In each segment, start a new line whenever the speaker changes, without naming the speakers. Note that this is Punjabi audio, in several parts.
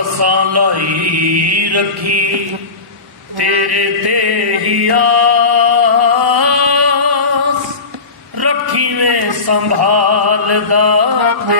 ਅਸਾਂ ਲਾਈ ਰੱਖੀ ਤੇਰੇ ਤੇ ਹੀ ਆਸ ਰੱਖੀ ਵੇ ਸੰਭਾਲਦਾ ਤੇ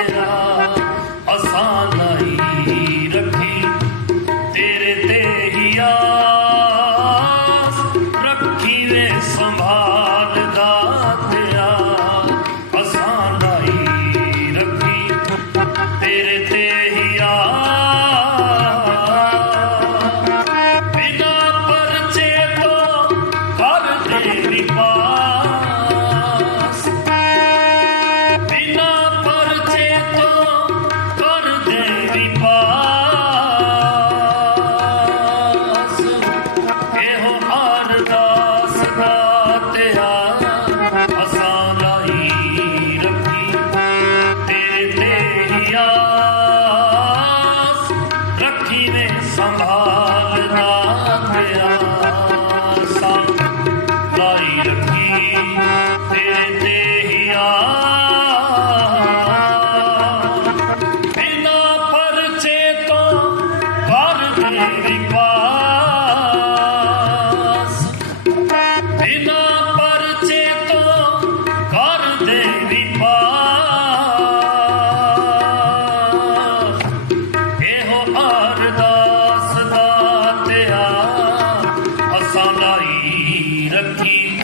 لعنتي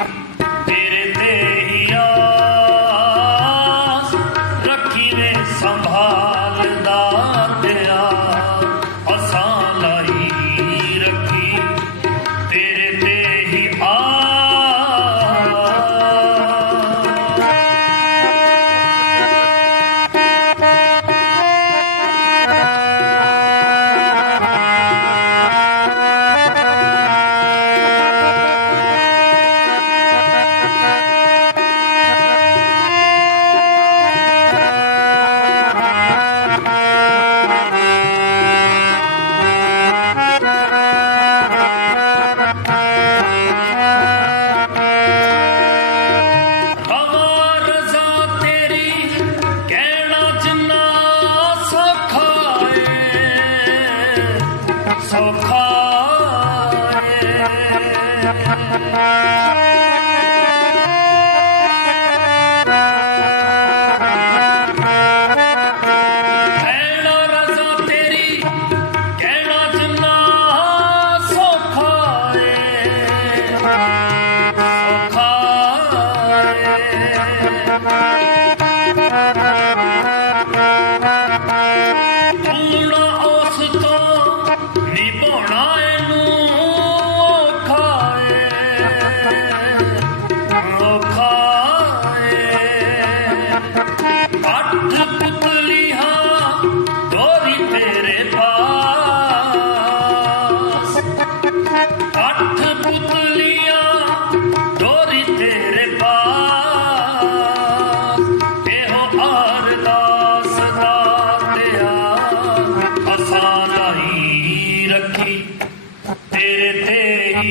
talk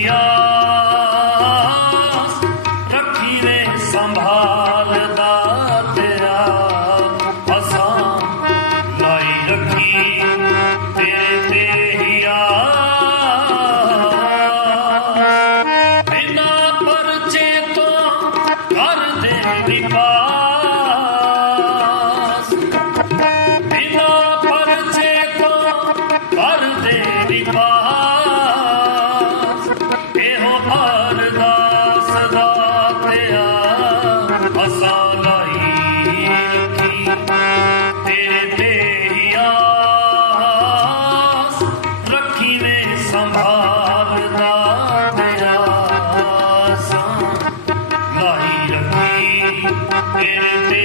ਆਸ ਰੱਖੀ ਵੇ ਸੰਭਾਲਦਾ ਤੇਰਾ। ਅਸਾਂ ਲਾਈ ਰੱਖੀ ਤੇ ਹੀ ਆਸ ਪਰਚੇ ਤੋਂ ਕਰ ਦੇ ਨਿਭਾ ਪਿਆ ਹਸਾਂ ਨਹੀਂ ਕੀ ਤੇਰੇ ਤੇ ਹੀ ਆਸ ਰੱਖੀ ਵੇ ਸੰਭਾਲਦਾ ਤੇਰਾ ਆਸਾਂ ਨਹੀਂ ਰੱਖੀ ਤੇਰੇ ਤੇ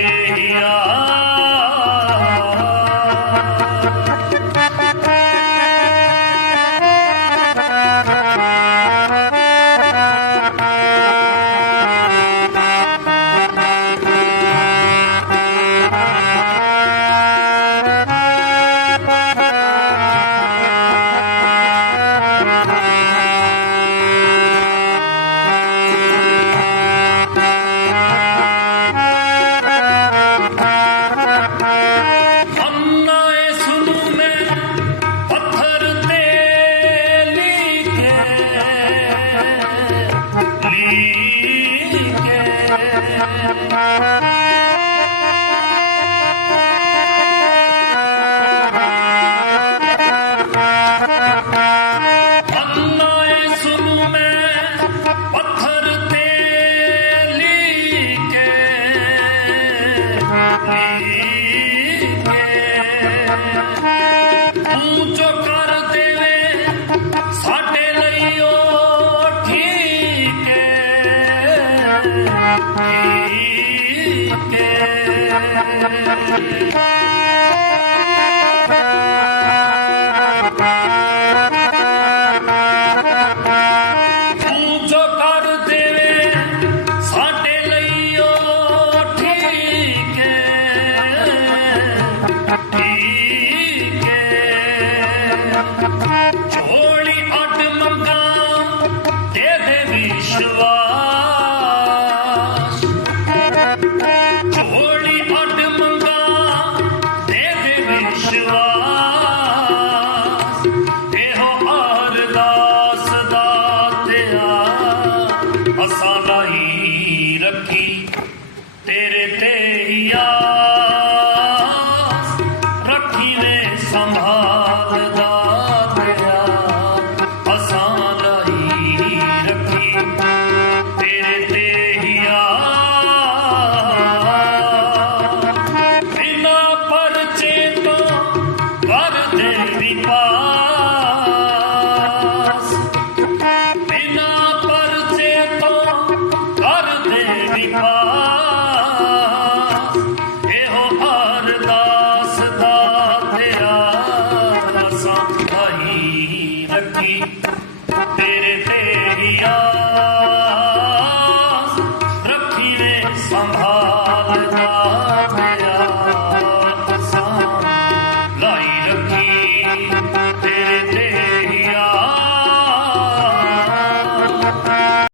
ਤੇਰੇ ਤੇ ਹੀ ਆਸ ਰੱਖੀ ਨੇ ਸੰਭਾਲ।